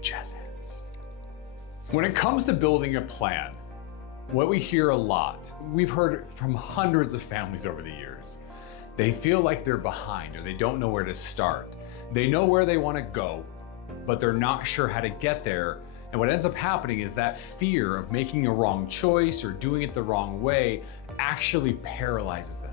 jazz hands. When it comes to building a plan, what we hear a lot, we've heard from hundreds of families over the years, they feel like they're behind or they don't know where to start. They know where they want to go, but they're not sure how to get there. And what ends up happening is that fear of making a wrong choice or doing it the wrong way actually paralyzes them.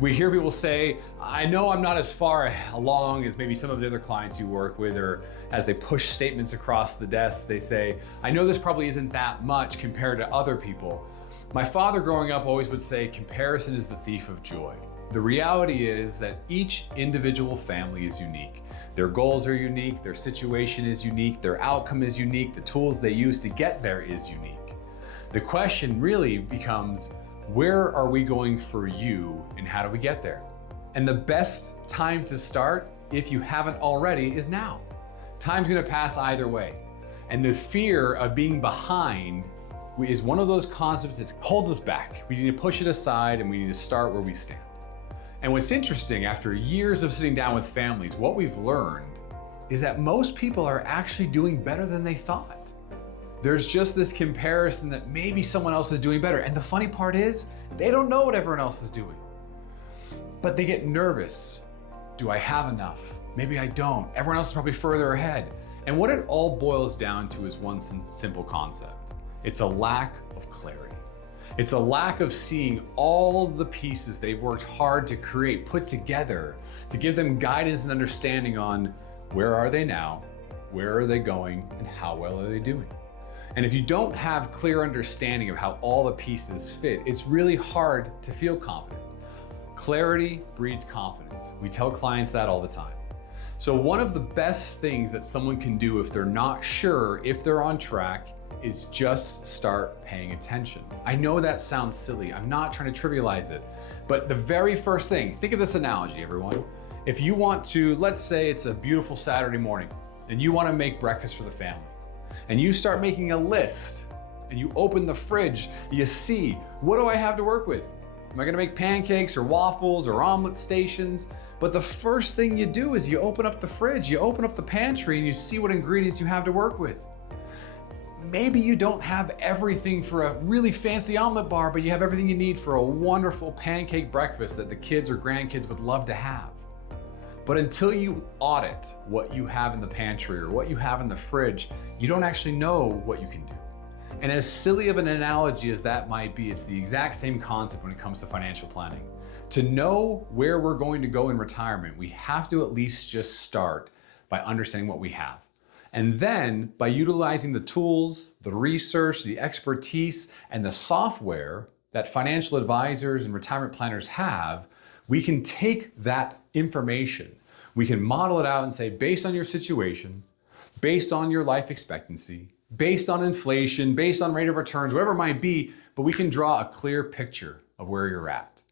We hear people say, I know I'm not as far along as maybe some of the other clients you work with, or as they push statements across the desk, they say, I know this probably isn't that much compared to other people. My father growing up always would say, comparison is the thief of joy. The reality is that each individual family is unique. Their goals are unique, their situation is unique, their outcome is unique, the tools they use to get there is unique. The question really becomes, where are we going for you and how do we get there? And the best time to start, if you haven't already, is now. Time's gonna pass either way. And the fear of being behind is one of those concepts that holds us back. We need to push it aside and we need to start where we stand. And what's interesting, after years of sitting down with families, what we've learned is that most people are actually doing better than they thought. There's just this comparison that maybe someone else is doing better. And the funny part is, they don't know what everyone else is doing. But they get nervous. Do I have enough? Maybe I don't. Everyone else is probably further ahead. And what it all boils down to is one simple concept. It's a lack of clarity. It's a lack of seeing all the pieces they've worked hard to create, put together, to give them guidance and understanding on where are they now, where are they going, and how well are they doing. And if you don't have clear understanding of how all the pieces fit, it's really hard to feel confident. Clarity breeds confidence. We tell clients that all the time. So one of the best things that someone can do if they're not sure if they're on track is just start paying attention. I know that sounds silly. I'm not trying to trivialize it, but the very first thing, think of this analogy, everyone. If you want to, let's say it's a beautiful Saturday morning and you want to make breakfast for the family. And you start making a list and you open the fridge, you see, what do I have to work with? Am I gonna make pancakes or waffles or omelet stations? But the first thing you do is you open up the fridge, you open up the pantry and you see what ingredients you have to work with. Maybe you don't have everything for a really fancy omelet bar, but you have everything you need for a wonderful pancake breakfast that the kids or grandkids would love to have. But until you audit what you have in the pantry or what you have in the fridge, you don't actually know what you can do. And as silly of an analogy as that might be, it's the exact same concept when it comes to financial planning. To know where we're going to go in retirement, we have to at least just start by understanding what we have. And then by utilizing the tools, the research, the expertise, and the software that financial advisors and retirement planners have, we can take that information, we can model it out and say, based on your situation, based on your life expectancy, based on inflation, based on rate of returns, whatever it might be, but we can draw a clear picture of where you're at.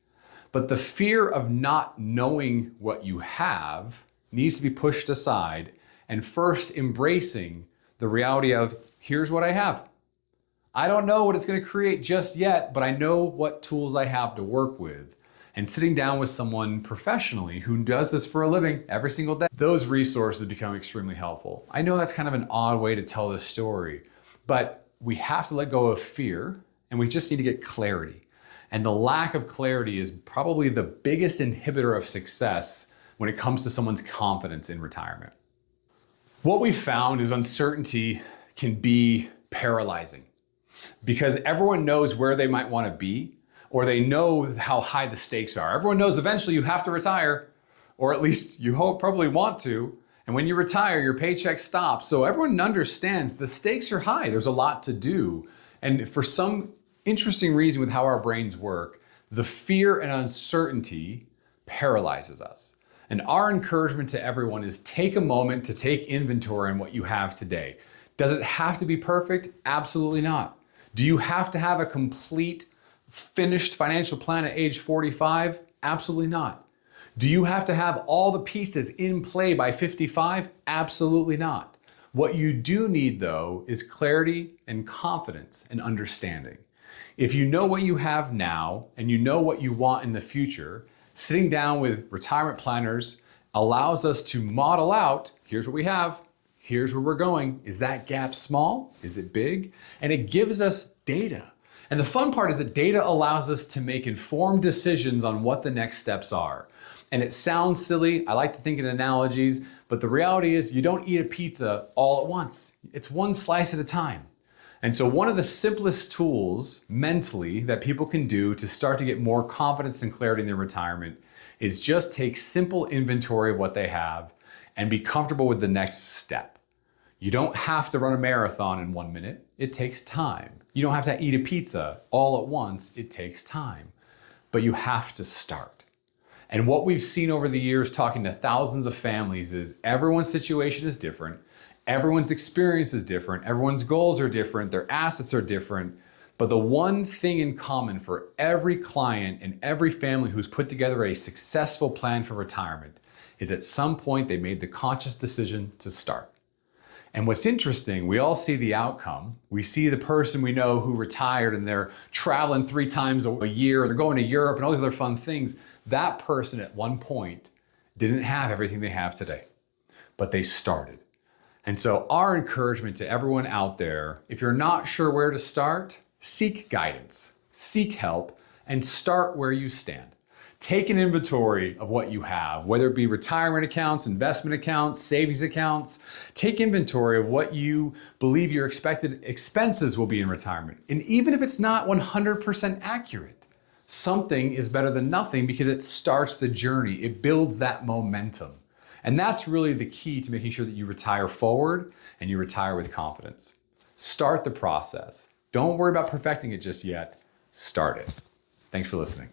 But the fear of not knowing what you have needs to be pushed aside and first embracing the reality of, here's what I have. I don't know what it's going to create just yet, but I know what tools I have to work with. And sitting down with someone professionally who does this for a living every single day, those resources become extremely helpful. I know that's kind of an odd way to tell this story, but we have to let go of fear and we just need to get clarity. And the lack of clarity is probably the biggest inhibitor of success when it comes to someone's confidence in retirement. What we found is uncertainty can be paralyzing because everyone knows where they might want to be, or they know how high the stakes are. Everyone knows eventually you have to retire, or at least you probably want to. And when you retire, your paycheck stops. So everyone understands the stakes are high. There's a lot to do. And for some interesting reason with how our brains work, the fear and uncertainty paralyzes us. And our encouragement to everyone is take a moment to take inventory on what you have today. Does it have to be perfect? Absolutely not. Do you have to have a complete finished financial plan at age 45? Absolutely not. Do you have to have all the pieces in play by 55? Absolutely not. What you do need though is clarity and confidence and understanding. If you know what you have now and you know what you want in the future, sitting down with retirement planners allows us to model out, here's what we have, Here's where we're going. Is that gap small? Is it big? And it gives us data. And the fun part is that data allows us to make informed decisions on what the next steps are. And it sounds silly. I like to think in analogies, but the reality is you don't eat a pizza all at once. It's one slice at a time. And so one of the simplest tools mentally that people can do to start to get more confidence and clarity in their retirement is just take simple inventory of what they have and be comfortable with the next step. You don't have to run a marathon in 1 minute. It takes time. You don't have to eat a pizza all at once. It takes time. But you have to start. And what we've seen over the years talking to thousands of families is everyone's situation is different. Everyone's experience is different. Everyone's goals are different. Their assets are different. But the one thing in common for every client and every family who's put together a successful plan for retirement is at some point they made the conscious decision to start. And what's interesting, we all see the outcome. We see the person we know who retired and they're traveling 3 times a year, they're going to Europe and all these other fun things. That person at one point didn't have everything they have today, but they started. And so our encouragement to everyone out there, if you're not sure where to start, seek guidance, seek help, and start where you stand. Take an inventory of what you have, whether it be retirement accounts, investment accounts, savings accounts. Take inventory of what you believe your expected expenses will be in retirement. And even if it's not 100% accurate, something is better than nothing because it starts the journey. It builds that momentum. And that's really the key to making sure that you retire forward and you retire with confidence. Start the process. Don't worry about perfecting it just yet. Start it. Thanks for listening.